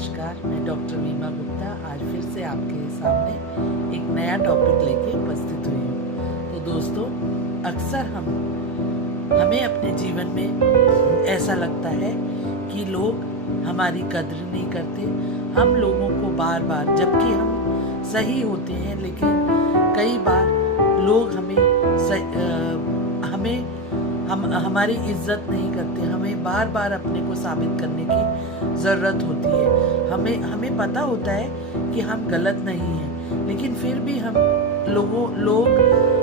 नमस्कार, मैं डॉक्टर वीमा गुप्ता आज फिर से आपके सामने एक नया टॉपिक लेके उपस्थित हुई हूँ। तो दोस्तों, अक्सर हमें अपने जीवन में ऐसा लगता है कि लोग हमारी कद्र नहीं करते। हम लोगों को बार बार, जबकि हम सही होते हैं, लेकिन कई बार लोग हमारी इज्जत नहीं करते। हमें बार बार अपने को साबित करने की ज़रूरत होती है। हमें पता होता है कि हम गलत नहीं हैं, लेकिन फिर भी लोग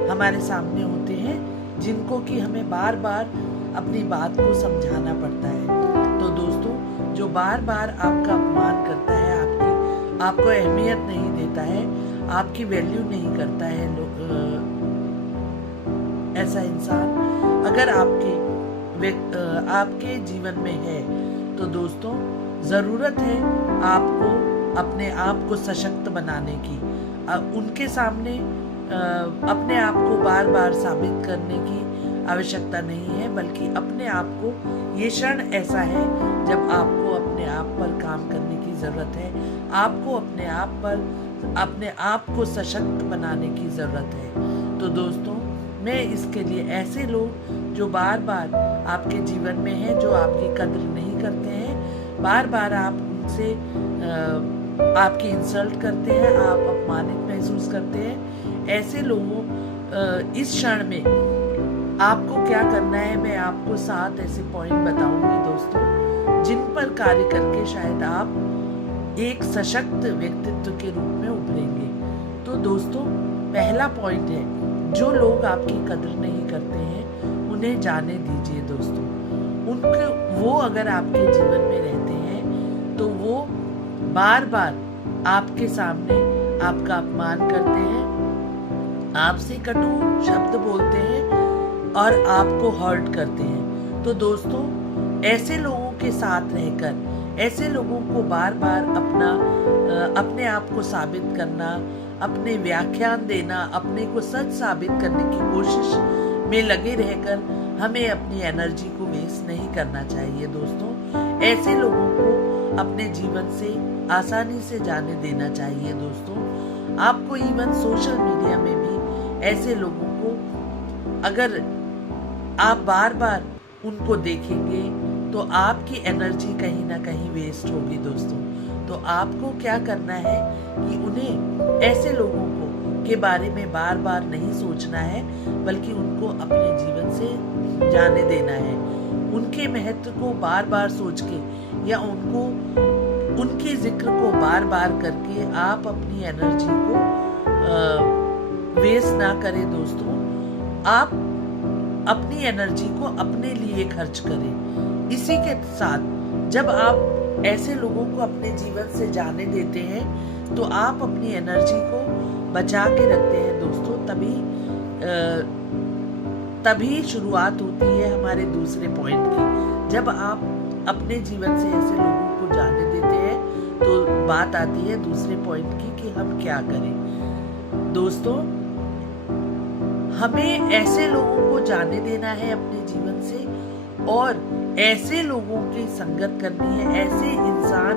हमारे सामने होते हैं जिनको कि हमें बार बार अपनी बात को समझाना पड़ता है। तो दोस्तों, जो बार बार आपका अपमान करता है, आपको अहमियत नहीं देता है, आपकी वैल्यू नहीं करता है, ऐसा इंसान अगर आपके जीवन में है, तो दोस्तों ज़रूरत है आपको अपने आप को सशक्त बनाने की। उनके सामने अपने आप को बार बार साबित करने की आवश्यकता नहीं है, बल्कि अपने आप को, ये क्षण ऐसा है जब आपको अपने आप पर काम करने की ज़रूरत है। आपको अपने आप को सशक्त बनाने की ज़रूरत है। तो दोस्तों, मैं इसके लिए ऐसे लोग जो बार बार आपके जीवन में हैं, जो आपकी कद्र नहीं करते हैं, बार बार आप उनसे आपकी इंसल्ट करते हैं, आप अपमानित महसूस करते हैं, ऐसे लोगों इस क्षण में आपको क्या करना है, मैं आपको 7 ऐसे पॉइंट बताऊंगी दोस्तों, जिन पर कार्य करके शायद आप एक सशक्त व्यक्तित्व के रूप में उभरेंगे। तो दोस्तों, पहला पॉइंट है, जो लोग आपकी कद्र नहीं करते हैं उन्हें जाने दीजिए दोस्तों। वो अगर आपके जीवन में रहते हैं तो वो बार बार आपके सामने आपका अपमान करते हैं, आपसे कटु शब्द बोलते हैं और आपको हर्ट करते हैं। तो दोस्तों, ऐसे लोगों के साथ रहकर, ऐसे लोगों को बार बार अपने आप को साबित करना, अपने व्याख्यान देना, अपने को सच साबित करने की कोशिश में लगे रहकर हमें अपनी एनर्जी को वेस्ट नहीं करना चाहिए दोस्तों। ऐसे लोगों को अपने जीवन से आसानी से जाने देना चाहिए दोस्तों। आपको इवन सोशल मीडिया में भी ऐसे लोगों को, अगर आप बार बार उनको देखेंगे तो आपकी एनर्जी कहीं ना कहीं वेस्ट होगी दोस्तों। तो आपको क्या करना है कि उन्हें, ऐसे लोगों को के बारे में बार बार नहीं सोचना है, बल्कि उनको अपने जीवन से जाने देना है। उनके महत्व को बार बार सोच के या उनके जिक्र को बार बार करके आप अपनी एनर्जी को वेस्ट ना करें दोस्तों। आप अपनी एनर्जी को अपने लिए खर्च करें। इसी के साथ जब आप ऐसे लोगों को अपने जीवन से जाने देते हैं तो आप अपनी एनर्जी को बचा के रखते हैं दोस्तों। तभी शुरुआत होती है हमारे दूसरे पॉइंट की। जब आप अपने जीवन से ऐसे लोगों को जाने देते हैं तो बात आती है दूसरे पॉइंट की कि हम क्या करें। दोस्तों, हमें ऐसे लोगों को जाने देना है अपने जीवन से, और ऐसे लोगों की संगत करनी है, ऐसे इंसान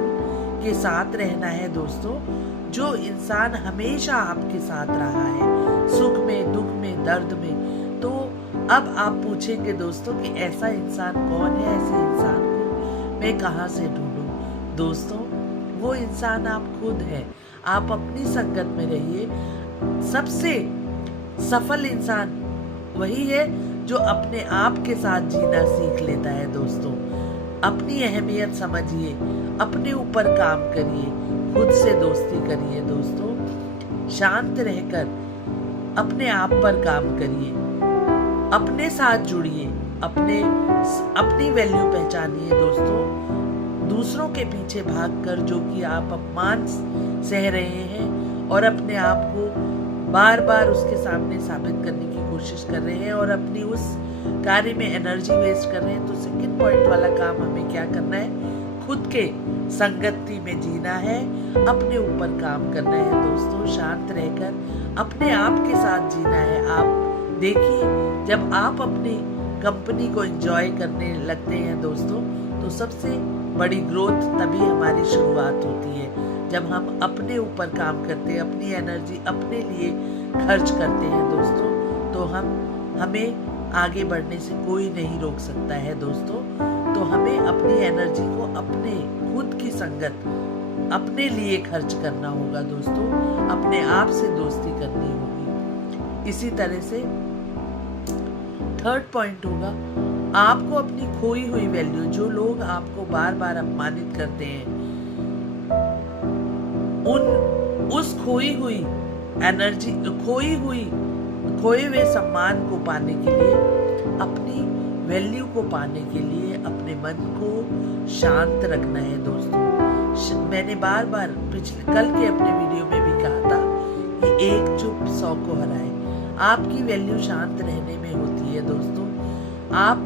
के साथ रहना है दोस्तों, जो इंसान हमेशा आपके साथ रहा है, सुख में, दुख में, दर्द में। तो अब आप पूछेंगे दोस्तों कि ऐसा इंसान कौन है, ऐसे इंसान को मैं कहाँ से ढूंढूं? दोस्तों, वो इंसान आप खुद हैं। आप अपनी संगत में रहिए। सबसे सफल इंसान वही है जो अपने आप के साथ जीना सीख लेता है दोस्तों। अपनी अहमियत समझिए, अपने ऊपर काम करिए, खुद से दोस्ती करिए दोस्तों। शांत रहकर अपने आप पर काम करिए, अपने साथ जुड़िए, अपनी वैल्यू पहचानिए दोस्तों। दूसरों के पीछे भागकर, जो कि आप अपमान सह रहे हैं और अपने आप को बार बार उसके सामने साबित करने की कोशिश कर रहे हैं और अपनी उस कार्य में एनर्जी वेस्ट कर रहे हैं, तो सेकंड पॉइंट वाला काम हमें क्या करना है? खुद के संगति में जीना है, अपने ऊपर काम करना है दोस्तों। शांत रहकर अपने आप के साथ जीना है। आप देखिए, जब आप अपनी कंपनी को एंजॉय करने लगते हैं दोस्तों, तो सबसे बड़ी ग्रोथ तभी हमारी शुरुआत होती है जब हम अपने ऊपर काम करते हैं, अपनी एनर्जी अपने लिए खर्च करते हैं दोस्तों। तो हमें आगे बढ़ने से कोई नहीं रोक सकता है दोस्तों। तो हमें अपनी एनर्जी को अपने खुद की संगत अपने लिए खर्च करना होगा दोस्तों, अपने आप से दोस्ती करनी होगी। इसी तरह से थर्ड पॉइंट होगा, आपको अपनी खोई हुई वैल्यू, जो लोग आपको बार बार अपमानित करते हैं, उस खोई हुई एनर्जी, खोए हुए सम्मान को पाने के लिए, अपनी वैल्यू को पाने के लिए अपने मन को शांत रखना है दोस्तों। मैंने बार बार कल के अपने वीडियो में भी कहा था कि एक चुप 100 को हराए। आपकी वैल्यू शांत रहने में होती है दोस्तों। आप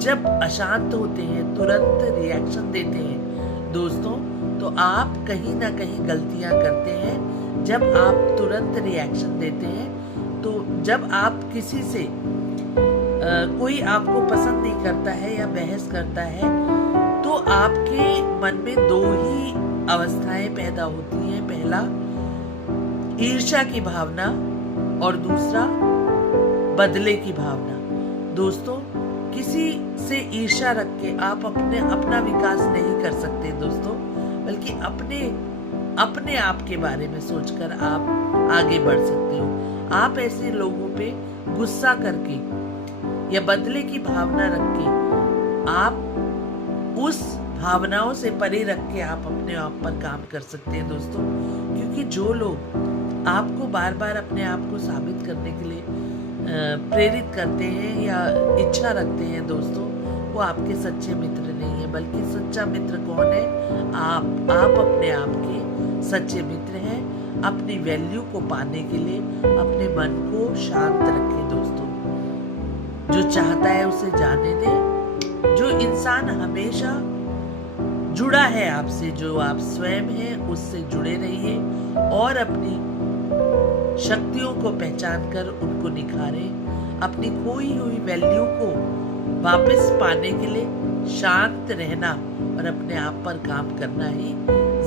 जब अशांत होते हैं, तुरंत रिएक्शन देते हैं दोस्तों, तो आप कहीं ना कहीं गलतियां करते हैं। जब आप तुरंत रिएक्शन देते हैं, तो जब आप किसी से कोई आपको पसंद नहीं करता है या बहस करता है, तो आपके मन में 2 ही अवस्थाएं पैदा होती हैं। पहला ईर्ष्या की भावना और दूसरा बदले की भावना। दोस्तों, किसी से ईर्ष्या रख के आप अपना विकास नहीं कर सकते दोस्तों, बल्कि अपने आप के बारे में सोचकर आप आगे बढ़ सकते हो। आप ऐसे लोगों पे गुस्सा करके या बदले की भावना रख के, आप उस भावनाओं से परे रख के आप अपने आप पर काम कर सकते हैं दोस्तों। क्योंकि जो लोग आपको बार बार अपने आप को साबित करने के लिए प्रेरित करते हैं या इच्छा रखते हैं दोस्तों, वो आपके सच्चे मित्र नहीं है। बल्कि सच्चा मित्र कौन है? आप अपने आप के सच्चे मित्र हैं। अपनी वैल्यू को पाने के लिए अपने मन को शांत रखें दोस्तों। जो चाहता है उसे जाने दे। जो इंसान हमेशा जुड़ा है आपसे, जो आप स्वयं हैं, उससे जुड़े रहिए और अपनी शक्तियों को पहचान कर उनको निखारें। अपनी खोई हुई वैल्यू को वापस पाने के लिए शांत रहना और अपने आप पर काम करना ही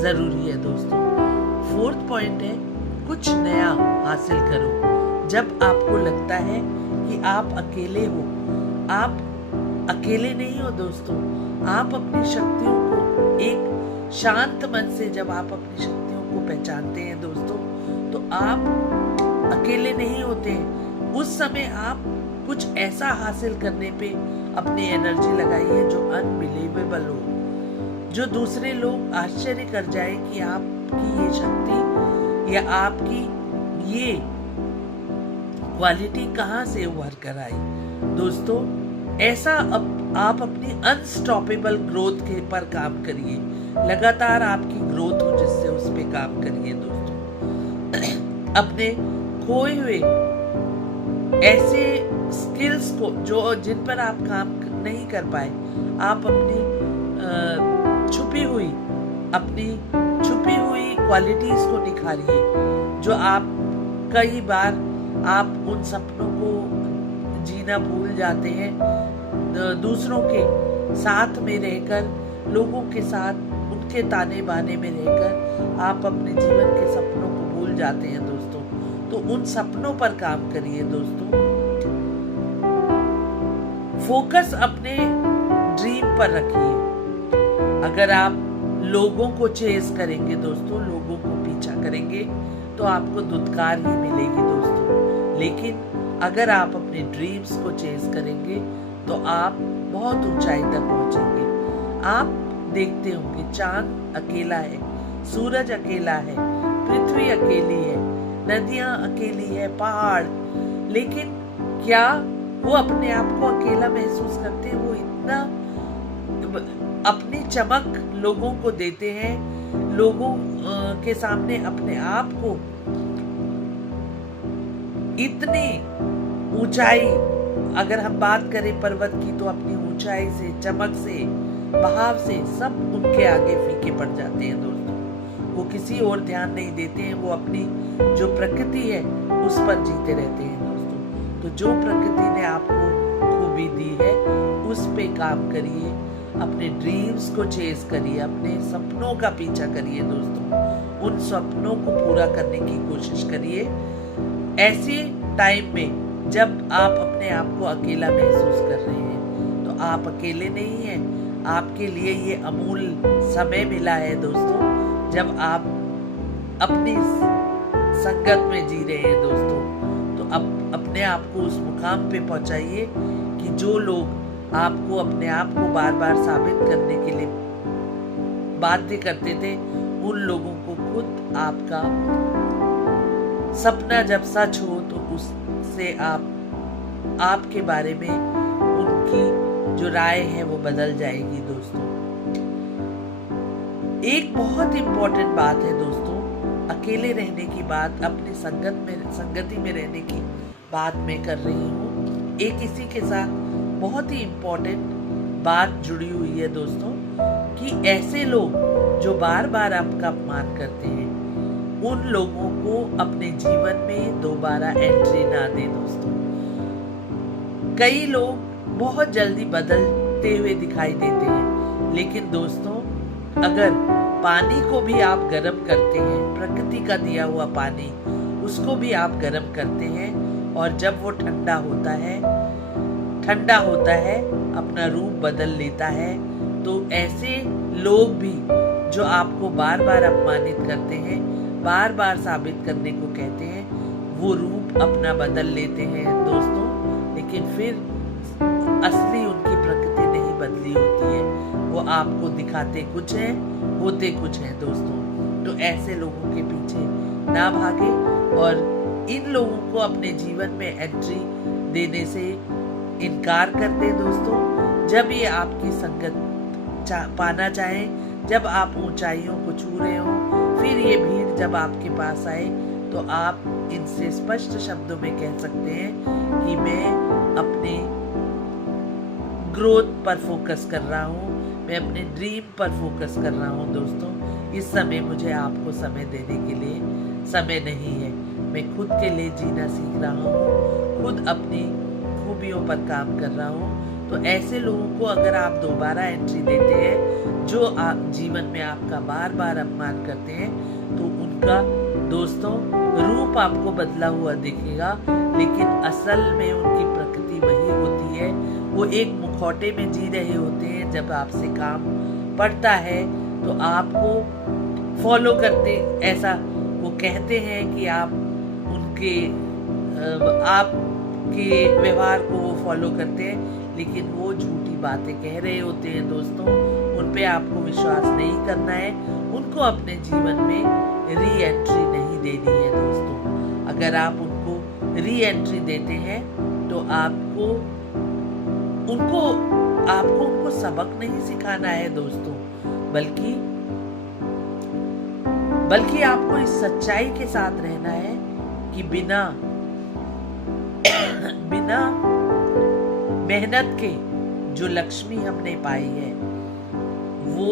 जरूरी है दोस्तों। फोर्थ पॉइंट है, कुछ नया हासिल करो। जब आपको लगता है कि आप अकेले हो, आप अकेले नहीं हो दोस्तों। आप अपनी शक्तियों को एक शांत मन से, जब आप अपनी शक्तियों को पहचानते हैं दोस्तों, तो आप अकेले नहीं होते हैं। उस समय आप कुछ ऐसा हासिल करने पे अपनी एनर्जी लगाइए जो अनबिलीवेबल हो, जो दूसरे लोग आश्चर्य कर जाए कि आपकी ये शक्ति या आपकी ये क्वालिटी कहाँ से उभर कर आई। दोस्तों, ऐसा आप अपनी अनस्टॉपेबल ग्रोथ के पर काम करिए। लगातार आपकी ग्रोथ हो, जिससे उस पे काम करिए दोस्तों। अपने खोए हुए ऐसे स्किल्स को जिन पर आप काम नहीं कर पाए, आप अपनी छुपी हुई क्वालिटीज को निखारिए। जो आप कई बार आप उन सपनों को जीना भूल जाते हैं, दूसरों के साथ में रहकर, लोगों के साथ उनके ताने बाने में रहकर आप अपने जीवन के सपनों को भूल जाते हैं दोस्तों। तो उन सपनों पर काम करिए दोस्तों। फोकस अपने ड्रीम पर रखिए। अगर आप लोगों को चेस करेंगे दोस्तों, लोगों को पीछा करेंगे, तो आपको धुतकार ही मिलेगी दोस्तों। लेकिन अगर आप अपने ड्रीम्स को चेस करेंगे, तो आप बहुत ऊंचाई तक पहुंचेंगे। आप देखते होंगे, चांद अकेला है, सूरज अकेला है, पृथ्वी अकेली है, नदियां अकेली है, पहाड़, लेकिन क्या वो अपने आप को अकेला महसूस करते हैं? वो इतना अपनी चमक लोगों को देते हैं, लोगों के सामने अपने आप को इतनी ऊंचाई, अगर हम बात करें पर्वत की, तो अपनी ऊंचाई से, चमक से, बहाव से सब उनके आगे फीके पड़ जाते हैं दोस्तों। वो किसी और ध्यान नहीं देते हैं, वो अपनी जो प्रकृति है उस पर जीते रहते हैं दोस्तों। तो जो प्रकृति ने आपको खूबी दी है, उस पे काम करिए। अपने ड्रीम्स को चेज करिए, अपने सपनों का पीछा करिए दोस्तों। उन सपनों को पूरा करने की कोशिश करिए। ऐसे टाइम में जब आप अपने आप को अकेला महसूस कर रहे हैं तो आप अकेले नहीं हैं। आपके लिए ये अमूल्य समय मिला है दोस्तों, जब आप अपनी संगत में जी रहे हैं दोस्तों। तो अब अपने आप को उस मुकाम पे पहुंचाइए कि जो लोग आपको अपने आप को बार बार साबित करने के लिए बाध्य करते थे, उन लोगों को खुद आपका सपना जब सच हो तो उससे आपके बारे में उनकी जो राय है वो बदल जाएगी दोस्तों। एक बहुत इंपॉर्टेंट बात है दोस्तों, अकेले रहने की बात, अपनी संगति में रहने की बात मैं कर रही हूँ। एक इसी के साथ बहुत ही इंपॉर्टेंट बात जुड़ी हुई है दोस्तों, कि ऐसे लोग जो बार बार आपका अपमान करते हैं, उन लोगों को अपने जीवन में दोबारा एंट्री ना दें दोस्तों। कई लोग बहुत जल्दी बदलते हुए दिखाई देते हैं, लेकिन दोस्तों अगर पानी को भी आप गर्म करते हैं, प्रकृति का दिया हुआ पानी, उसको भी आप गर्म करते हैं और जब वो ठंडा होता है अपना रूप बदल लेता है, तो ऐसे लोग भी जो आपको बार बार अपमानित करते हैं, बार बार साबित करने को कहते हैं, वो रूप अपना बदल लेते हैं दोस्तों। लेकिन फिर असली उनकी प्रकृति नहीं बदली होती है, वो आपको दिखाते कुछ है, होते कुछ है दोस्तों। तो ऐसे लोगों के पीछे ना भागे और इन लोगों को अपने जीवन में एंट्री देने से इनकार कर दे दोस्तों। जब ये आपकी संगत पाना चाहें, जब आप ऊंचाइयों को छू रहे हो, फिर ये भीड़ जब आपके पास आए, तो आप इनसे स्पष्ट शब्दों में कह सकते हैं कि मैं अपने ग्रोथ पर फोकस कर रहा हूँ, मैं अपने ड्रीम पर फोकस कर रहा हूँ दोस्तों। इस समय मुझे आपको समय देने के लिए समय नहीं है। मैं खुद के लिए जीना सीख रहा हूँ, खुद अपनी खूबियों पर काम कर रहा हूँ। तो ऐसे लोगों को अगर आप दोबारा एंट्री देते हैं, जो आप जीवन में आपका बार बार अपमान करते हैं, तो उनका दोस्तों रूप आपको बदला हुआ दिखेगा, लेकिन असल में उनकी प्रकृति वही होती है। वो एक मुखौटे में जी रहे होते हैं। जब आपसे काम पड़ता है तो आपको फॉलो करते, ऐसा वो कहते हैं कि आप आपके व्यवहार को वो फॉलो करते हैं, लेकिन वो झूठी बातें कह रहे होते हैं दोस्तों। उन पे आपको विश्वास नहीं करना है, उनको अपने जीवन में री एंट्री नहीं देनी है दोस्तों। अगर आप उनको री एंट्री देते हैं तो आपको उनको सबक नहीं सिखाना है दोस्तों, बल्कि आपको इस सच्चाई के साथ रहना है कि बिना मेहनत के जो लक्ष्मी हमने पाई है, वो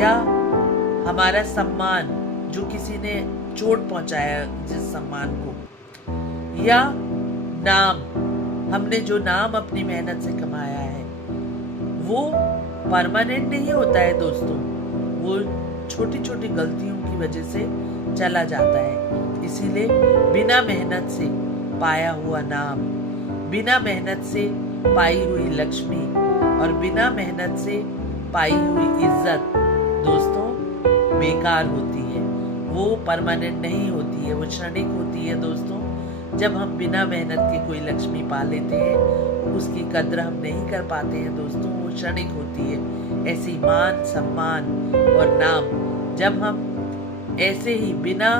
या हमारा सम्मान जो किसी ने चोट पहुंचाया जिस सम्मान को, या नाम, हमने जो नाम अपनी मेहनत से कमाया है, वो परमानेंट नहीं होता है दोस्तों। वो छोटी छोटी गलतियों की वजह से चला जाता है। इसीलिए बिना मेहनत से पाया हुआ नाम, बिना मेहनत से पाई हुई लक्ष्मी और बिना मेहनत से पाई हुई इज्जत दोस्तों बेकार होती है। वो परमानेंट नहीं होती है, वो क्षणिक होती है दोस्तों। जब हम बिना मेहनत के कोई लक्ष्मी पा लेते हैं, उसकी कद्र हम नहीं कर पाते हैं दोस्तों, वो क्षणिक होती है। ऐसी मान, सम्मान और नाम जब हम ऐसे ही बिना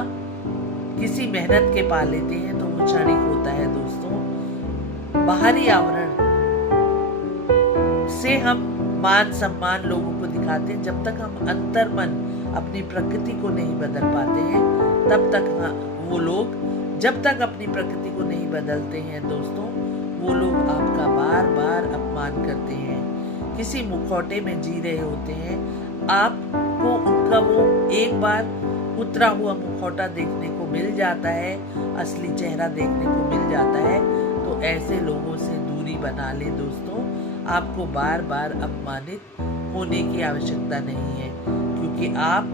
किसी मेहनत के पा लेते हैं तो वो क्षणिक होता है दोस्तों। बाहरी आवरण से हम मान सम्मान लोगों को दिखाते हैं, जब तक हम अंतर मन अपनी प्रकृति को नहीं बदल पाते हैं, तब तक वो लोग जब तक अपनी प्रकृति को नहीं बदलते हैं दोस्तों, वो लोग आपका बार बार अपमान करते हैं, किसी मुखौटे में जी रहे होते हैं। आपको उनका वो एक बार उतरा हुआ मुखौटा देखने को मिल जाता है, असली चेहरा देखने को मिल जाता है। तो ऐसे लोगों से दूरी बना ले दोस्तों। आपको बार बार अपमानित होने की आवश्यकता नहीं है, क्योंकि आप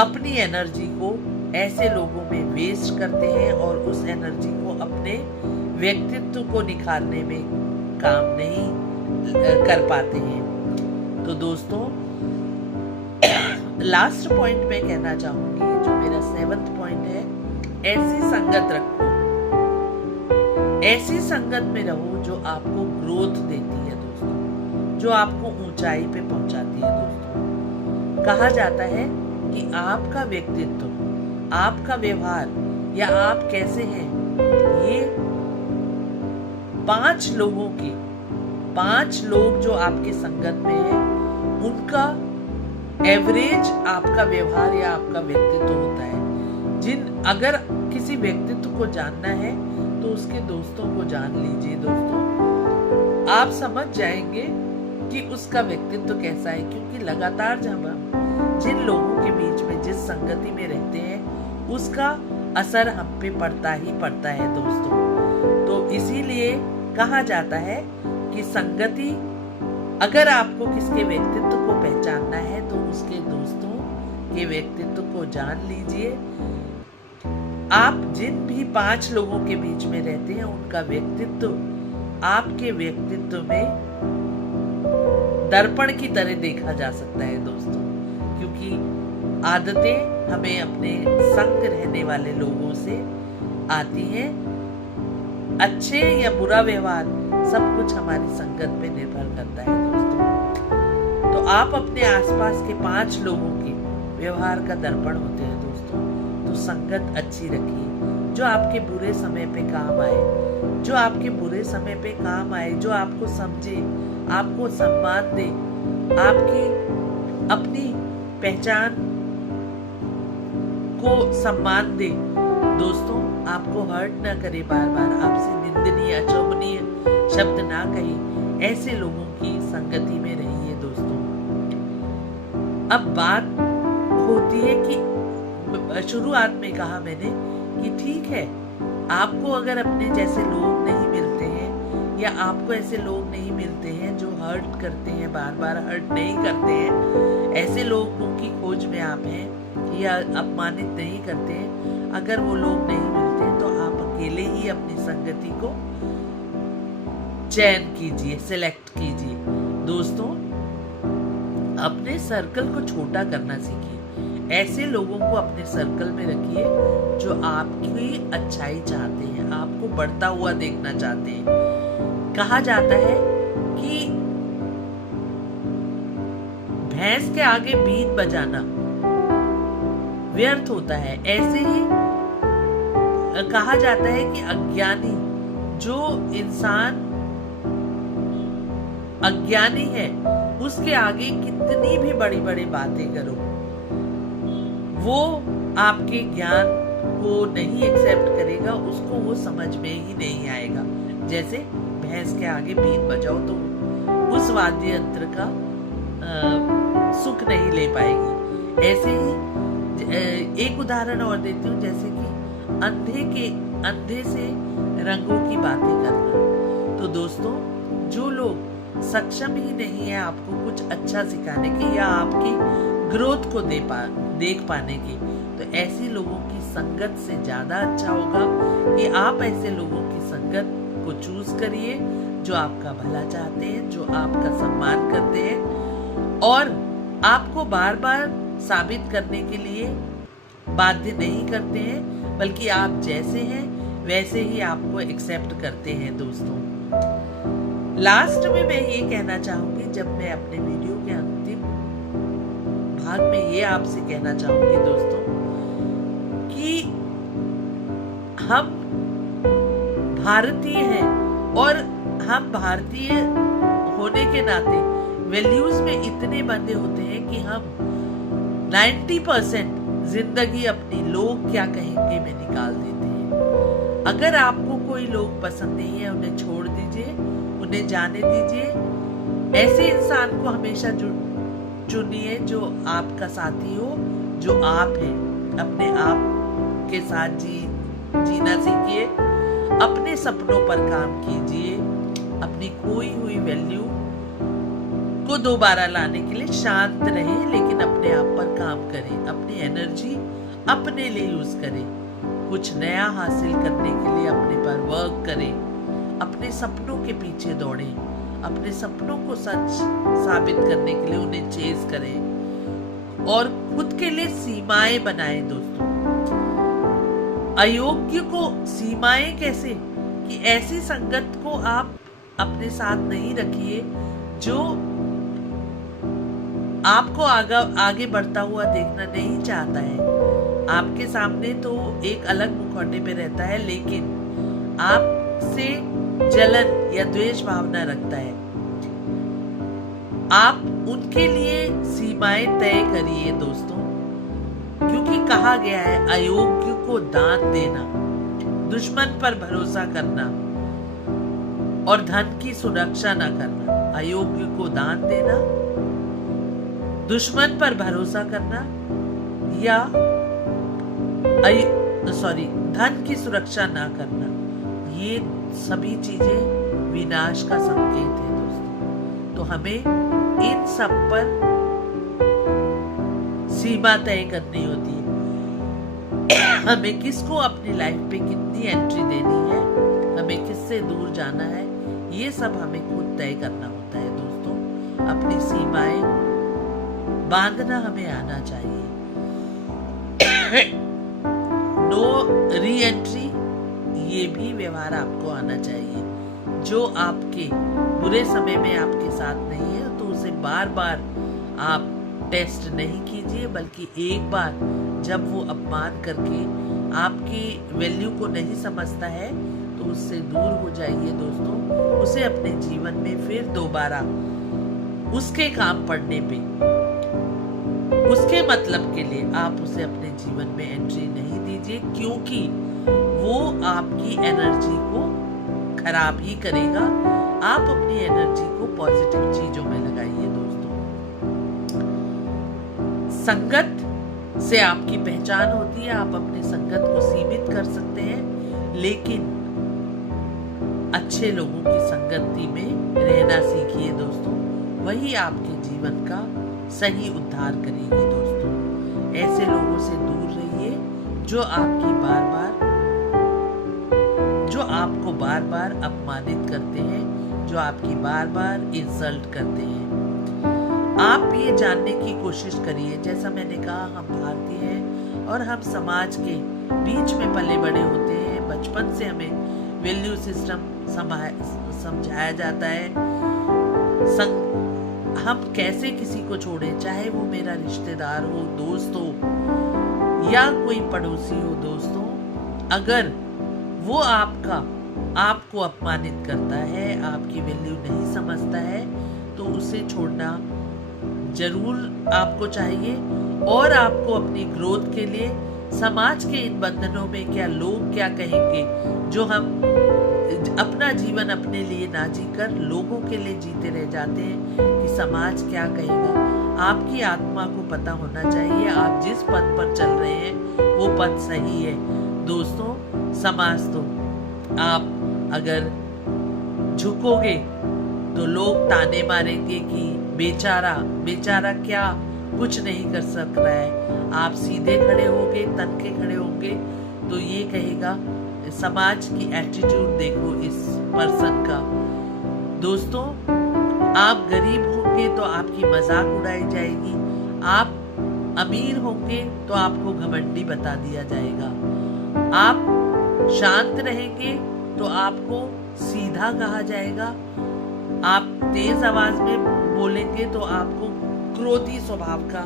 अपनी एनर्जी को ऐसे लोगों में वेस्ट करते हैं और उस एनर्जी को अपने व्यक्तित्व को निखारने में काम नहीं कर पाते हैं। तो दोस्तों, लास्ट पॉइंट मैं कहना चाहूंगी, जो मेरा 7th पॉइंट है, ऐसी संगत रखो, ऐसी संगत में रहो जो आपको ग्रोथ देती है दोस्तों, जो आपको ऊंचाई पे पहुंचाती है दोस्तों। कहा जाता है कि आपका व्यक्तित्व, आपका व्यवहार या आप कैसे हैं, ये 5 लोगों के 5 लोग जो आपके संगत में हैं, उनका एवरेज आपका व्यवहार या आपका व्यक्तित्व होता है। अगर किसी व्यक्तित्व को जानना है तो उसके दोस्तों को जान लीजिए दोस्तों, आप समझ जाएंगे कि उसका व्यक्तित्व कैसा है। क्योंकि लगातार जब हम जिन लोगों के बीच में, जिस संगति में रहते हैं, उसका असर हम पे पड़ता ही पड़ता है दोस्तों। तो इसीलिए कहा जाता है कि संगति, अगर आपको किसके व्यक्तित्व को पहचानना है तो उसके दोस्तों के व्यक्तित्व को जान लीजिए। आप जिन भी 5 लोगों के बीच में रहते हैं, उनका व्यक्तित्व आपके व्यक्तित्व में दर्पण की तरह देखा जा सकता है दोस्तों, क्योंकि आदतें हमें अपने संग रहने वाले लोगों से आती हैं। अच्छे या बुरा व्यवहार सब कुछ हमारी संगत पे निर्भर करता है दोस्तों। तो आप अपने आसपास के 5 लोगों के व्यवहार का दर्पण होते हैं दोस्तों। तो संगत अच्छी रखिए, जो आपके बुरे समय पे काम आए, जो आपके बुरे समय पे काम आए, जो आपको समझे, आपको सम्मान दे, आपकी अपनी पहचान को सम्मान दे दोस्तों, आपको हर्ट ना करे, बार बार आपसे निंदनीय, अशोभनीय शब्द ना कहे, ऐसे लोगों की संगति में रहिए दोस्तों। अब बात होती है कि शुरुआत में कहा मैंने कि ठीक है, आपको अगर अपने जैसे लोग नहीं मिलते हैं या आपको ऐसे लोग नहीं मिलते हैं जो हर्ट करते हैं, बार बार हर्ट नहीं करते हैं, ऐसे लोगों की खोज में आप हैं या अपमानित नहीं करते हैं, अगर वो लोग नहीं मिलते हैं तो आप अकेले ही अपनी संगति को चयन कीजिए, सिलेक्ट कीजिए दोस्तों। अपने सर्कल को छोटा करना सीखिए, ऐसे लोगों को अपने सर्कल में रखिए जो आपकी अच्छाई चाहते हैं, आपको बढ़ता हुआ देखना चाहते हैं। कहा जाता है कि भैंस के आगे बीन बजाना व्यर्थ होता है, ऐसे ही कहा जाता है कि अज्ञानी, जो इंसान अज्ञानी है, उसके आगे कितनी भी बड़ी बड़ी बातें करो, वो आपके ज्ञान को नहीं एक्सेप्ट करेगा, उसको वो समझ में ही नहीं आएगा। जैसे भैंस के आगे बीन बजाओ तो उस वाद्य यंत्र का सुख नहीं ले पाएगी। ऐसे ही एक उदाहरण और देती हूँ, जैसे कि अंधे से रंगों की बातें करना। तो दोस्तों, जो लोग सक्षम ही नहीं है आपको कुछ अच्छा सिखाने की या आपकी ग्रोथ को देख पाने की, तो ऐसी लोगों की संगत से ज्यादा अच्छा होगा कि आप ऐसे लोगों की संगत को चूज करिए जो आपका भला चाहते हैं, जो आपका सम्मान करते हैं और आपको बार बार साबित करने के लिए बाध्य नहीं करते हैं, बल्कि आप जैसे हैं वैसे ही आपको एक्सेप्ट करते हैं दोस्तों। लास्ट में मैं ये कहना चाहूंगी, जब मैं अपने वीडियो के अंतिम भाग में ये आपसे कहना चाहूंगी दोस्तों कि हम भारतीय हैं और हम भारतीय होने के नाते वैल्यूज में इतने बंधे होते हैं कि हम 90% जिंदगी अपनी लोग क्या कहेंगे में निकाल देते हैं। अगर आपको कोई लोग पसंद नहीं है, उन्हें छोड़ दीजिए, उन्हें जाने दीजिए। ऐसे इंसान को हमेशा चुनिए जो आपका साथी हो, जो आप हैं। अपने आप के साथ जीना सीखिए, अपने सपनों पर काम कीजिए, अपनी खोई हुई वैल्यू को दोबारा लाने के लिए शांत रहे, लेकिन अपने आप पर काम करें, अपनी एनर्जी अपने लिए यूज करें, कुछ नया हासिल करने के लिए अपने पर वर्क करें, अपने सपनों के पीछे दौड़ें, अपने सपनों को सच साबित करने के लिए उन्हें चेज करें और खुद के लिए सीमाएं बनाएं। दोस्तों, अयोग्य को सीमाएं कैसे कि ऐसी संगत को आप अपने साथ नहीं रखिए जो आपको आगे बढ़ता हुआ देखना नहीं चाहता है। आपके सामने तो एक अलग मुखौटे पे रहता है, लेकिन आपसे जलन या द्वेष भावना रखता है। आप उनके लिए सीमाएं तय करिए दोस्तों, क्योंकि कहा गया है अयोग्य को दान देना, दुश्मन पर भरोसा करना और धन की सुरक्षा न करना। अयोग्य को दान देना, दुश्मन पर भरोसा करना या धन की सुरक्षा ना करना, ये सभी चीजें विनाश का संकेत है दोस्तों। तो हमें इन सब पर सीमा तय करनी होती है। हमें किसको अपनी लाइफ पे कितनी एंट्री देनी है, हमें किससे दूर जाना है, ये सब हमें खुद तय करना होता है दोस्तों। अपनी सीमाएं बांधना हमें आना चाहिए। नो री एंट्री, ये भी व्यवहार आपको आना चाहिए। जो आपके बुरे समय में आपके साथ नहीं है तो उसे बार बार आप टेस्ट नहीं कीजिए, बल्कि एक बार जब वो अपमान करके आपकी वैल्यू को नहीं समझता है तो उससे दूर हो जाइए दोस्तों। उसे अपने जीवन में फिर दोबारा उसके काम पड़ने पे, उसके मतलब के लिए आप उसे अपने जीवन में एंट्री नहीं दीजिए, क्योंकि वो आपकी एनर्जी को खराब ही करेगा। आप अपनी एनर्जी को पॉजिटिव चीजों में लगाइए दोस्तों। संगत से आपकी पहचान होती है, आप अपनी संगत को सीमित कर सकते हैं, लेकिन अच्छे लोगों की संगति में रहना सीखिए दोस्तों, वही आपके जीवन का सही उद्धार करेगी दोस्तों। ऐसे लोगों से दूर रहिए जो आपको बार बार अपमानित करते हैं, जो आपकी बार बार इंसल्ट करते हैं। आप ये जानने की कोशिश करिए, जैसा मैंने कहा हम भारतीय हैं और हम समाज के बीच में पले बड़े होते हैं। बचपन से हमें वैल्यू सिस्टम समझाया जाता है, हम कैसे किसी को छोड़ें, चाहे वो मेरा रिश्तेदार हो, दोस्त हो या कोई पड़ोसी हो दोस्तों। अगर वो आपको अपमानित करता है, आपकी वैल्यू नहीं समझता है, तो उसे छोड़ना जरूर आपको चाहिए। और आपको अपनी ग्रोथ के लिए समाज के इन बंधनों में क्या लोग क्या कहेंगे, जो हम अपना जीवन अपने लिए ना जीकर लोगों के लिए जीते रह जाते हैं कि समाज क्या कहेगा। आपकी आत्मा को पता होना चाहिए आप जिस पद पर चल रहे हैं वो पद सही है दोस्तों। समाज तो आप अगर झुकोगे तो लोग ताने मारेंगे कि बेचारा क्या कुछ नहीं कर सक रहा है। आप सीधे खड़े होंगे, तन के खड़े होंगे तो ये कहेगा, समाज की एटीट्यूड देखो इस पर्सन का। दोस्तों, आप गरीब होंगे तो आपकी मजाक उड़ाई जाएगी, आप अमीर होंगे तो आपको घमंडी बता दिया जाएगा, आप शांत रहेंगे तो आपको सीधा कहा जाएगा, आप तेज आवाज में बोलेंगे तो आपको क्रोधी स्वभाव का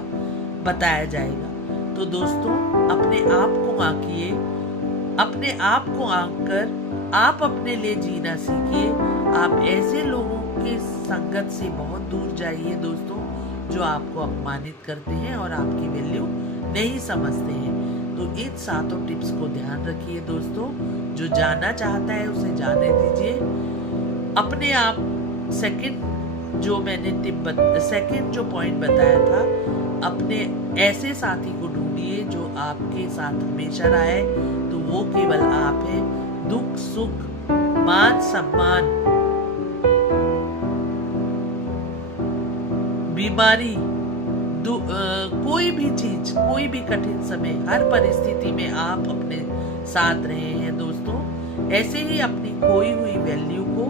बताया जाएगा। तो दोस्तों, अपने आप को आंकिए, अपने आप को आंक कर आप अपने लिए जीना सीखिए। आप ऐसे लोगों की संगत से बहुत दूर जाइए दोस्तों, जो आपको अपमानित करते हैं और आपकी वैल्यू नहीं समझते हैं। तो इन 7 टिप्स को ध्यान रखिए दोस्तों। जो जाना चाहता है उसे जाने दीजिए। अपने आप सेकंड जो पॉइंट बताया था, अपने ऐसे साथी को ढूंढिए जो आपके साथ हमेशा रहे, तो वो केवल आप है। दुख सुख मान सम्मान बीमारी, कोई भी चीज, कोई भी कठिन समय, हर परिस्थिति में आप अपने साथ रहे हैं दोस्तों। ऐसे ही अपनी खोई हुई वैल्यू को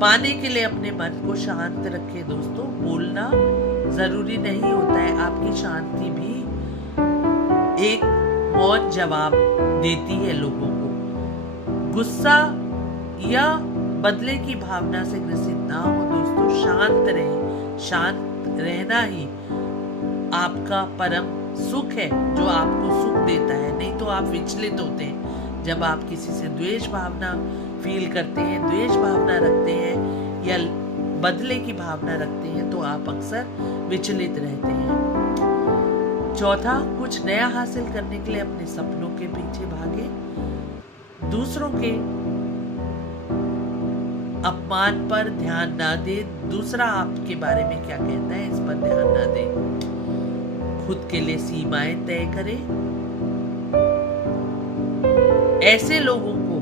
पाने के लिए अपने मन को शांत रखें दोस्तों। बोलना जरूरी नहीं होता है, आपकी शांति भी एक मौन जवाब देती है लोगों को। गुस्सा या बदले की भावना से ग्रसित ना हो दोस्तों, शांत रहें। शांत रहना ही आपका परम सुख है, जो आपको सुख देता है। नहीं तो आप विचलित होते हैं। जब आप किसी से द्वेष भावना फील करते हैं, द्वेष भावना रखते हैं या बदले की भावना रखते हैं, तो आप अक्सर विचलित रहते हैं। चौथा, कुछ नया हासिल करने के लिए अपने सपनों के पीछे भागे। दूसरों के अपमान पर ध्यान ना दे। दूसरा आपके बारे में क्या कहता है, इस पर ध्यान ना दे। खुद के लिए सीमाएं तय करें। ऐसे लोगों को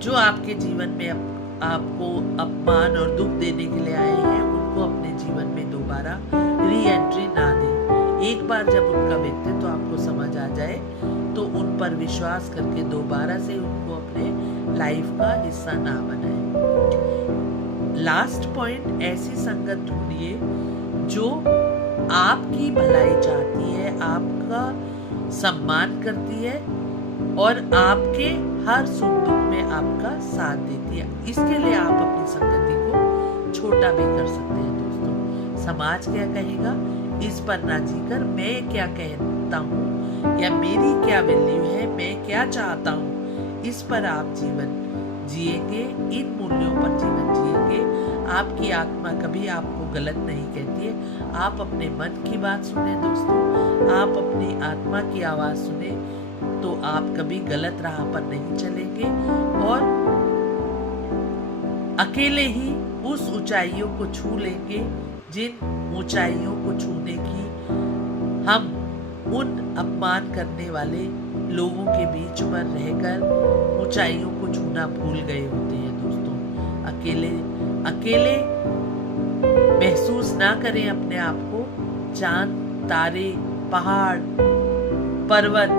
जो आपके जीवन में आपको अपमान और दुख देने के लिए आए हैं, उनको अपने जीवन में दोबारा री एंट्री ना दें। एक बार जब उनका व्यक्तित्व आपको समझ आ जाए, तो उन पर विश्वास करके दोबारा से उनको अपने लाइफ का हिस्सा ना बनाएं। लास्ट पॉइंट, ऐसी संगत ढूंढिए जो आपकी भलाई चाहती है, आपका सम्मान करती है और आपके हर सुख दुख में आपका साथ देती है। इसके लिए आप अपनी संगति को छोटा भी कर सकते हैं दोस्तों। समाज क्या कहेगा, इस पर ना जीकर मैं क्या कहता हूँ या मेरी क्या वैल्यू है, मैं क्या चाहता हूँ, इस पर आप जीवन जिएंगे, इन मूल्यों पर जीवन जिएंगे। आपकी आत्मा कभी आपको गलत नहीं कहती है। आप अपने मन की बात सुने दोस्तों, आप अपनी आत्मा की आवाज सुने, तो आप कभी गलत राह पर नहीं चलेंगे और अकेले ही उस ऊंचाइयों को छू लेंगे जिन ऊंचाइयों को छूने की हम उन अपमान करने वाले लोगों के बीच पर रहकर ऊंचाइयों को छूना भूल गए होते हैं दोस्तों। अकेले महसूस ना करें अपने आप को। चांद, तारे, पहाड़, पर्वत,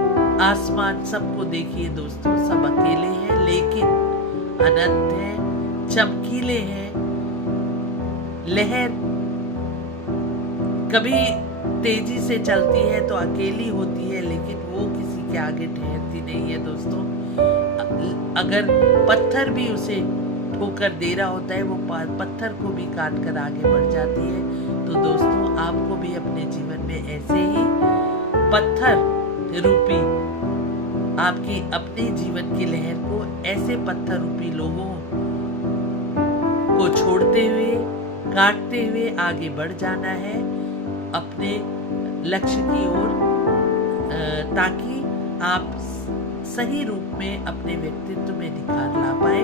आसमान, सबको देखिए दोस्तों, सब अकेले हैं लेकिन अनंत हैं, चमकीले हैं। लहर कभी तेजी से चलती है तो अकेली होती है, लेकिन वो किसी के आगे ठहरती नहीं है दोस्तों। अगर पत्थर भी उसे ठोकर दे रहा होता है, वो पत्थर को भी काट कर आगे बढ़ जाती है। तो दोस्तों, आपको भी अपने जीवन में ऐसे ही पत्थर रूपी आपकी अपने जीवन की लहर को, ऐसे पत्थर रूपी लोगों को छोड़ते हुए, काटते हुए आगे बढ़ जाना है अपने लक्ष्य की ओर, ताकि आप सही रूप में अपने व्यक्तित्व में निखार ला पाए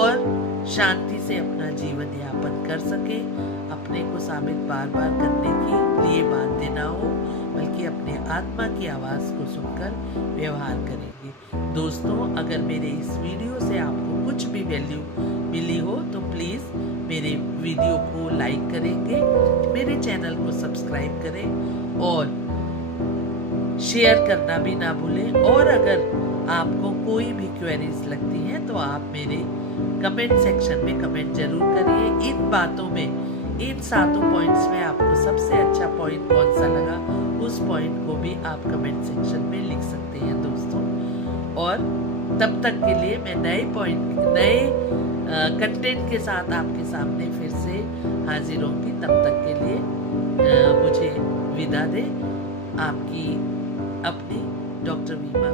और शांति से अपना जीवन यापन कर सके। अपने को साबित बार बार करने के लिए बात ना हो, बल्कि अपने आत्मा की आवाज को सुनकर व्यवहार करेंगे। दोस्तों, अगर मेरे इस वीडियो से आपको कुछ भी वैल्यू मिली हो तो प्लीज मेरे वीडियो को लाइक करेंगे, मेरे चैनल को सब्सक्राइब करें और शेयर करना भी ना भूलें। और अगर आपको कोई भी क्वेरीज लगती हैं तो आप मेरे कमेंट सेक्शन में कमेंट जरूर करिए। इन बातों में, इन 7 पॉइंट्स में आपको सबसे अच्छा पॉइंट कौन सा लगा, उस पॉइंट को भी आप कमेंट सेक्शन में लिख सकते हैं दोस्तों। और तब तक के लिए मैं नए कंटेंट के साथ आपके सामने फिर से हाजिर होंगी। तब तक के लिए मुझे विदा दे आपकी अपनी डॉक्टर वीमा।